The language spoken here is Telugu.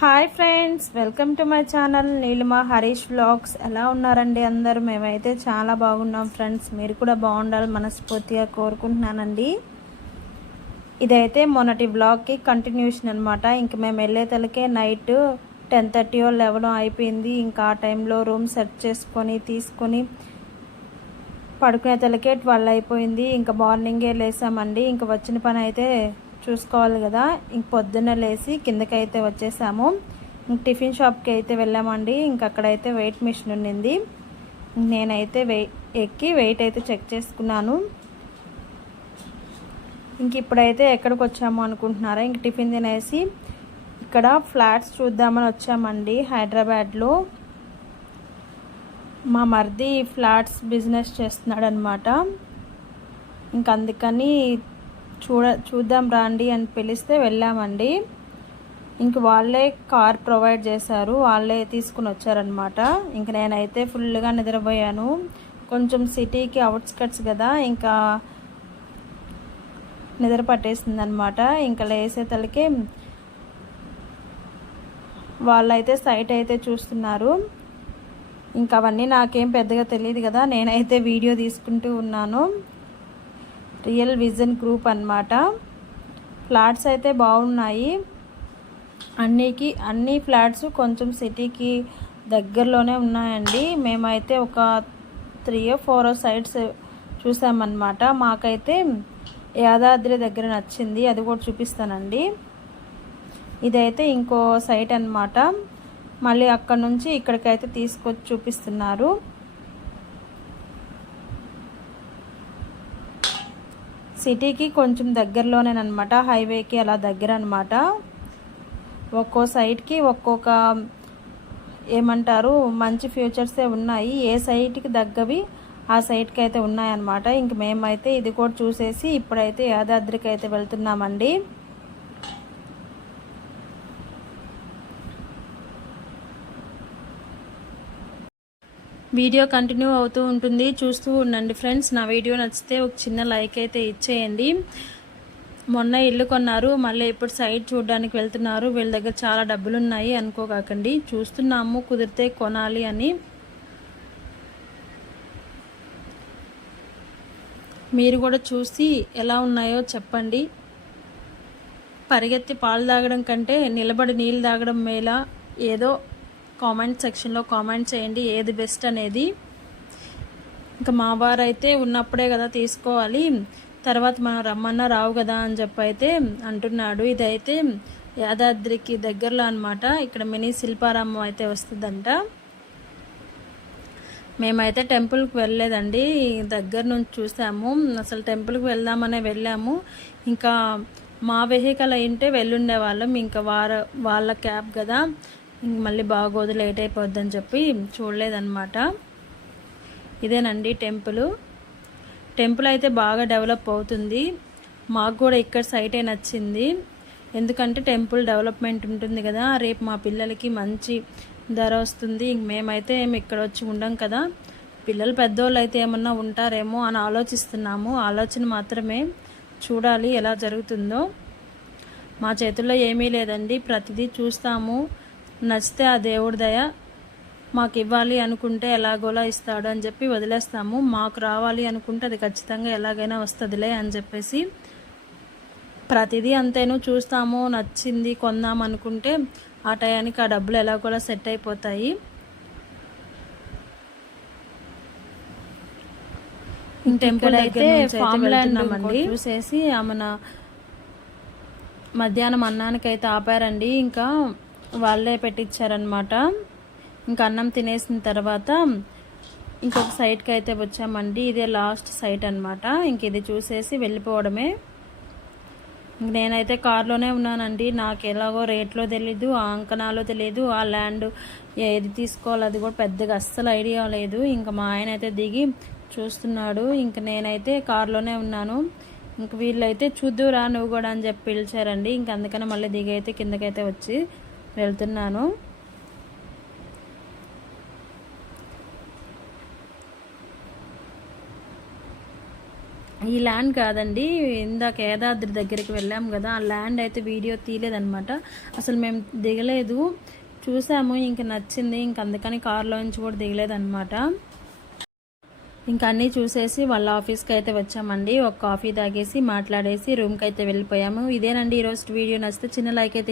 Hi friends, welcome to my channel Neelima Harish vlogs. ఎలా ఉన్నారండి అందరూ? మేమైతే చాలా బాగున్నాం ఫ్రెండ్స్. మీరు కూడా బాగుండాలి మనస్ఫూర్తిగా కోరుకుంటున్నానండి. ఇదైతే మొన్నటి వ్లాగ్కి కంటిన్యూషన్ అనమాట. ఇంక మేము వెళ్ళేతలకే నైట్ 10:30 11 అయిపోయింది. ఇంకా ఆ టైంలో రూమ్ సెట్ చేసుకొని తీసుకొని పడుకునే తలకే 12 అయిపోయింది. ఇంకా మార్నింగే లేసామండి. ఇంకా వచ్చిన పని అయితే చూసుకోవాలి కదా. ఇంక పొద్దున్న లేసి కిందకైతే వచ్చేసాము. ఇంక టిఫిన్ షాప్కి అయితే వెళ్ళామండి. ఇంక అక్కడైతే వెయిట్ మిషన్ ఉండింది. నేనైతే ఎక్కి వెయిట్ అయితే చెక్ చేసుకున్నాను. ఇంక ఇప్పుడైతే ఎక్కడికి వచ్చాము అనుకుంటున్నారా? ఇంక టిఫిన్ తినేసి ఇక్కడ ఫ్లాట్స్ చూద్దామని వచ్చామండి. హైదరాబాద్లో మా మరిది ఫ్లాట్స్ బిజినెస్ చేస్తున్నాడు అనమాట. ఇంక అందుకని చూద్దాం రండి అని పిలిస్తే వెళ్ళామండి. ఇంక వాళ్ళే కార్ ప్రొవైడ్ చేశారు, వాళ్ళే తీసుకుని వచ్చారనమాట. ఇంక నేనైతే ఫుల్గా నిద్రపోయాను. కొంచెం సిటీకి అవుట్స్కట్స్ కదా, ఇంకా నిద్ర పట్టేసింది అనమాట. ఇంకా లేసేతలకే వాళ్ళైతే సైట్ అయితే చూస్తున్నారు. ఇంకా అవన్నీ నాకేం పెద్దగా తెలియదు కదా, నేనైతే వీడియో తీసుకుంటూ ఉన్నాను. రియల్ విజన్ గ్రూప్ అన్నమాట. ఫ్లాట్స్ అయితే బాగున్నాయి. అన్ని ఫ్లాట్స్ కొంచెం సిటీకి దగ్గరలోనే ఉన్నాయండి. మేమైతే ఒక 3 or 4 సైట్స్ చూసామన్నమాట. మాకైతే యాదాద్రి దగ్గర నచ్చింది, అది కూడా చూపిస్తానండి. ఇదైతే ఇంకో సైట్ అన్నమాట. మళ్ళీ అక్కడ నుంచి ఇక్కడికైతే తీసుకొచ్చి చూపిస్తున్నారు. సిటీకి కొంచెం దగ్గరలోనేనమాట, హైవేకి అలా దగ్గర అనమాట. ఒక్కో సైట్కి ఒక్కొక్క ఏమంటారు మంచి ఫ్యూచర్సే ఉన్నాయి. ఏ సైట్కి తగ్గవి ఆ సైట్కి అయితే ఉన్నాయన్నమాట. ఇంక మేమైతే ఇది కూడా చూసేసి ఇప్పుడైతే యాదాద్రికి అయితే వెళ్తున్నామండి. వీడియో కంటిన్యూ అవుతూ ఉంటుంది, చూస్తూ ఉండండి ఫ్రెండ్స్. నా వీడియో నచ్చితే ఒక చిన్న లైక్ అయితే ఇచ్చేయండి. మొన్న ఇల్లు కొన్నారు, మళ్ళీ ఇప్పుడు సైట్ చూడడానికి వెళ్తున్నారు. వీళ్ళ దగ్గర చాలా డబ్బులు ఉన్నాయి అనుకోకండి. చూస్తున్నాము, కుదిరితే కొనాలి అని. మీరు కూడా చూసి ఎలా ఉన్నాయో చెప్పండి. పరిగెత్తి పాలు తాగడం కంటే నిలబడి నీళ్ళు తాగడం మేలా? ఏదో కామెంట్ సెక్షన్లో కామెంట్ చేయండి ఏది బెస్ట్ అనేది. ఇంకా మా వారైతే ఉన్నప్పుడే కదా తీసుకోవాలి, తర్వాత మనం రమ్మన్నా రావు కదా అని చెప్పి అయితే అంటున్నాడు. ఇదైతే యాదాద్రికి దగ్గరలో అనమాట. ఇక్కడ మినీ శిల్పారామం అయితే వస్తుందంట. మేమైతే టెంపుల్కి వెళ్ళలేదండి, దగ్గర నుంచి చూసాము. అసలు టెంపుల్కి వెళ్దామనే వెళ్ళాము. ఇంకా మా వెహికల్ అయింటే వెళ్ళుండే వాళ్ళం. ఇంకా వాళ్ళ క్యాబ్ కదా, ఇంక మళ్ళీ బాగోదు, లేట్ అయిపోద్దని చెప్పి చూడలేదన్నమాట. ఇదేనండి టెంపుల్ అయితే బాగా డెవలప్ అవుతుంది. మాకు కూడా ఇక్కడ సైటే నచ్చింది. ఎందుకంటే టెంపుల్ డెవలప్మెంట్ ఉంటుంది కదా, రేపు మా పిల్లలకి మంచి ధర వస్తుంది. మేమైతే ఇక్కడ వచ్చి ఉండం కదా, పిల్లలు పెద్దోళ్ళు అయితే ఏమన్నా ఉంటారేమో అని ఆలోచిస్తున్నాము. ఆలోచన మాత్రమే, చూడాలి ఎలా జరుగుతుందో. మా చేతుల్లో ఏమీ లేదండి, ప్రతిదీ చూస్తాము. నచ్చితే ఆ దేవుడి దయ, మాకు ఇవ్వాలి అనుకుంటే ఎలాగోలా ఇస్తాడు అని చెప్పి వదిలేస్తాము. మాకు రావాలి అనుకుంటే అది ఖచ్చితంగా ఎలాగైనా వస్తుందిలే అని చెప్పేసి ప్రతిదీ అంతేను చూస్తాము. నచ్చింది కొందాం అనుకుంటే ఆ టయానికి ఆ డబ్బులు ఎలాగోలా సెట్ అయిపోతాయి. టెంపుల్ అయితే ఫామ్ ల్యాండ్ చూసేసి ఆమెన మధ్యాహ్నం అన్నానికైతే ఆపారండి. ఇంకా వాళ్ళే పెట్టించారనమాట. ఇంకా అన్నం తినేసిన తర్వాత ఇంకొక సైట్కి అయితే వచ్చామండి. ఇదే లాస్ట్ సైట్ అనమాట. ఇంక ఇది చూసేసి వెళ్ళిపోవడమే. నేనైతే కార్లోనే ఉన్నానండి. నాకు ఎలాగో రేట్లో తెలీదు, ఆ అంకణాలో తెలీదు, ఆ ల్యాండ్ ఏది తీసుకోవాలి అది కూడా పెద్దగా అస్సలు ఐడియా లేదు. ఇంకా మా ఆయన అయితే దిగి చూస్తున్నాడు. ఇంక నేనైతే కార్లోనే ఉన్నాను. ఇంక వీళ్ళైతే చూద్దురా నువ్వు కూడా అని చెప్పి పిలిచారండి. ఇంక అందుకని మళ్ళీ దిగి అయితే కిందకైతే వచ్చి వెళ్తున్నాను. ఈ ల్యాండ్ కాదండి, ఇందాక యాదాద్రి దగ్గరికి వెళ్ళాం కదా, ఆ ల్యాండ్ అయితే వీడియో తీయలేదన్నమాట. అసలు మేము దిగలేదు, చూసాము, ఇంక నచ్చింది, ఇంక అందుకని కార్లో నుంచి కూడా దిగలేదన్నమాట. ఇంకా అన్నీ చూసేసి వాళ్ళ ఆఫీస్కి అయితే వచ్చామండి. ఒక కాఫీ తాగేసి మాట్లాడేసి రూమ్కి అయితే వెళ్ళిపోయాము. ఇదేనండి ఈరోజు వీడియో. నచ్చితే చిన్న లైక్ అయితే